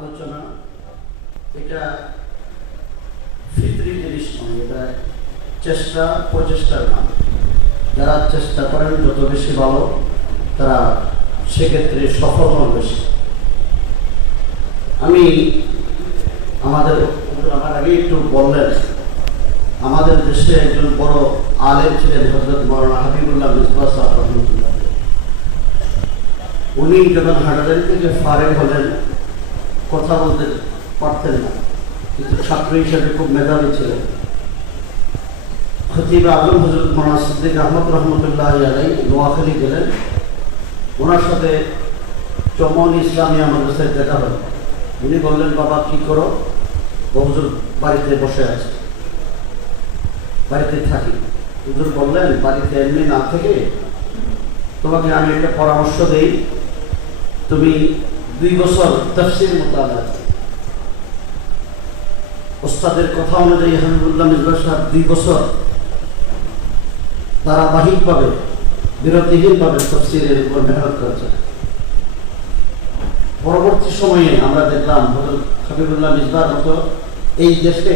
আলোচনা এটা ফিতরি জিনিস নয়, এটা চেষ্টা প্রচেষ্টার নাম। যারা চেষ্টা করেন যত বেশি ভালো, তারা সেক্ষেত্রে সফল হন বেশি। আমি আমার আগে একটু বললেন, আমাদের দেশে একজন বড় আলেম ছিলেন হযরত মাওলানা হাবিবুল্লাহ মিসবাহ সাহেব রহমাতুল্লাহ। উনি যখন হাটাজারি থেকে ফারেগ হলেন, কথা বলতে পারতেন না, কিন্তু ছাত্র হিসেবে খুব মেধাবী ছিলেন। খতিব আজম হযরত মাওলানা সিদ্দিক আহমদ রহমতুল্লাহ আলাইহি নোয়াখালী গেলেন। ওনার সাথে চমন ইসলামিয়া মাদ্রাসায় দেখা হল। উনি বললেন, বাবা কি করো? হুজুর বাড়িতে বসে আছে, বাড়িতে থাকি। হুজুর বললেন, বাড়িতে এমনি না থেকে তোমাকে আমি একটা পরামর্শ দেই, তুমি 2 বছর তাফসীর মুতালা, ওস্তাদের কথা অনুযায়ী হাবিবুল্লাহ মিসবাহ সাহেব 2 বছর ধারাবাহিকভাবে বিরতিহীনভাবে তাফসীরের উপর মেহনত করেছেন। পরবর্তী সময়ে আমরা দেখলাম হযরত হাবিবুল্লাহ মিসবাহর মতো এই দেশে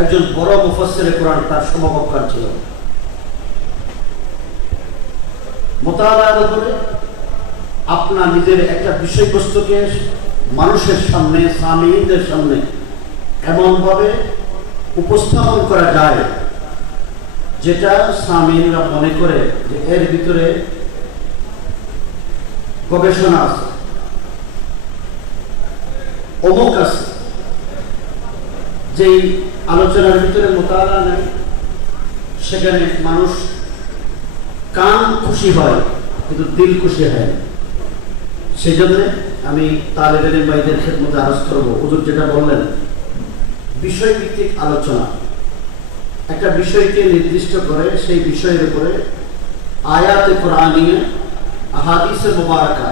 একজন বড় মুফাসসিরে কোরআন তার সমকক্ষ ছিল। মুতালার উপরে আপনার নিজের একটা বিষয়বস্তুকে মানুষের সামনে, সামিঈনদের সামনে এমনভাবে উপস্থাপন করা যায় যেটা সামিঈনরা মনে করে যে এর ভিতরে গবেষণা আছে, অমুক আছে। যেই আলোচনার ভিতরে মুতালা নেই, সেখানে মানুষ কান খুশি হয় কিন্তু দিল খুশি হয়। সেই জন্য আমি তালেব ইলম ভাইদের খেদমতে আরজ করব, হুজুর যেটা বললেন, বিষয়ভিত্তিক আলোচনা। একটা বিষয়কে নির্দিষ্ট করে সেই বিষয়ের উপরে আয়াতে কোরআনিয়ে, আহাদিসে মুবারাকা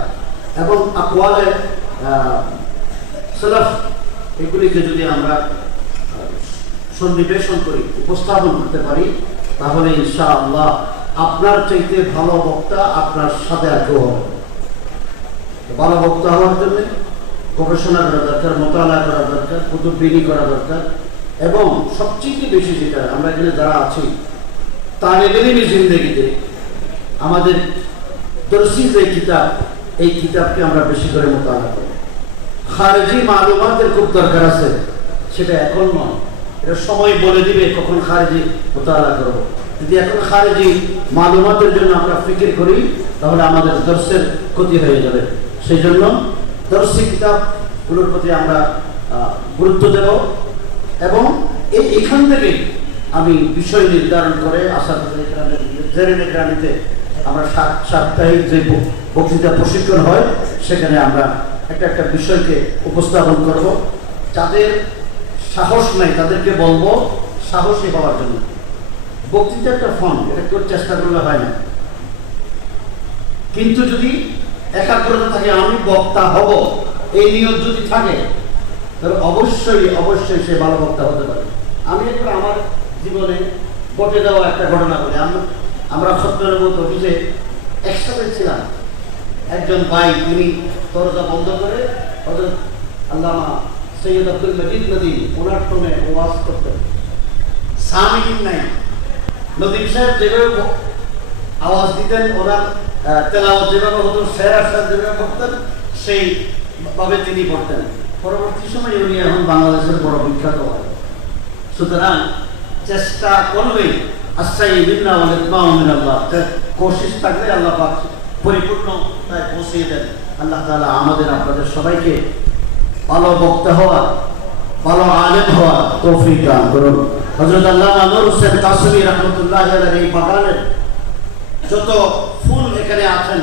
এবং আকওয়ালে সালাফ, এগুলিকে যদি আমরা সন্নিবেশন করি, উপস্থাপন করতে পারি, তাহলে ইনশাআল্লাহ আপনার চাইতে ভালো বক্তা আপনার সাথে আর কেউ হবে। ভালো বক্তা হওয়ার জন্য গবেষণা করা দরকার, মোতালা করা দরকার, কুতুববিনি করা দরকার, এবং সবচেয়ে বেশি যেটা আমরা এখানে যারা আছি তালেবে ইলমি জিন্দেগিতে আমাদের দর্সি যে কিতাব, এই কিতাবকে আমরা বেশি করে মোতালা করি। খারেজি মালুমাতের খুব দরকার আছে, সেটা এখন নয়, এটা সময় বলে দিবে কখন খারেজি মোতালা করব। যদি এখন খারেজি মালুমাতের জন্য আমরা ফিকির করি, তাহলে আমাদের দর্সের ক্ষতি হয়ে যাবে। সেই জন্য দর্সি কিতাবগুলোর প্রতি আমরা গুরুত্ব দেব, এবং এখান থেকে আমি বিষয় নির্ধারণ করে আসাদে আমরা সাপ্তাহিক যে বক্তৃতা প্রশিক্ষণ হয়, সেখানে আমরা একটা বিষয়কে উপস্থাপন করব। যাদের সাহস নাই তাদেরকে বলবো সাহসী হওয়ার জন্য। বক্তৃতা একটা ফর্ম, এটা কেউ চেষ্টা করলে হয় না, কিন্তু যদি একাগ্রতা থাকে, আমি বক্তা হব, এই নিয়ত যদি থাকে, তাহলে অবশ্যই অবশ্যই সে ভালো বক্তা হতে পারে। আমি একটু আমার জীবনে ঘটে যাওয়া একটা ঘটনা বলি। আমরা সত্যনবত অফিসে একসাথে ছিলাম। একজন ভাই, তিনি দরজা বন্ধ করে হযরত আল্লামা সৈয়দ আব্দুল মজিদ নদী ওনার টোনে ওয়াজ করতেন। সামিঈন নাই, নদীম সাহেব যেভাবে আওয়াজ দিতেন, ওনার তেলাওয়াত যেভাবে হতো, শের যেভাবে করতেন, সেইভাবে তিনি পড়তেন। পরবর্তী সময় উনি এখন বাংলাদেশের বড় বিখ্যাত হয়। সুতরাং চেষ্টা করলেই কোশিশ থাকলে আল্লাহ পাক পরিপূর্ণ তাই পৌঁছিয়ে দেন। আল্লাহ তাআলা আমাদের আপনাদের সবাইকে ভালো বক্তা হওয়া, ভালো আলেম হওয়া তৌফিক দান করুন। হযরত আল্লামা নূর হোসেন কাসেমী রাহমাতুল্লাহি আলাইহি এই বাগানের যত ফুল এখানে আছেন,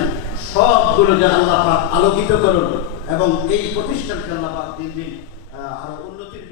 সবগুলোকে আল্লাহ পাক আলোকিত করুন, এবং এই প্রতিষ্ঠানকে আল্লাহ পাক দিন দিন আরো উন্নতির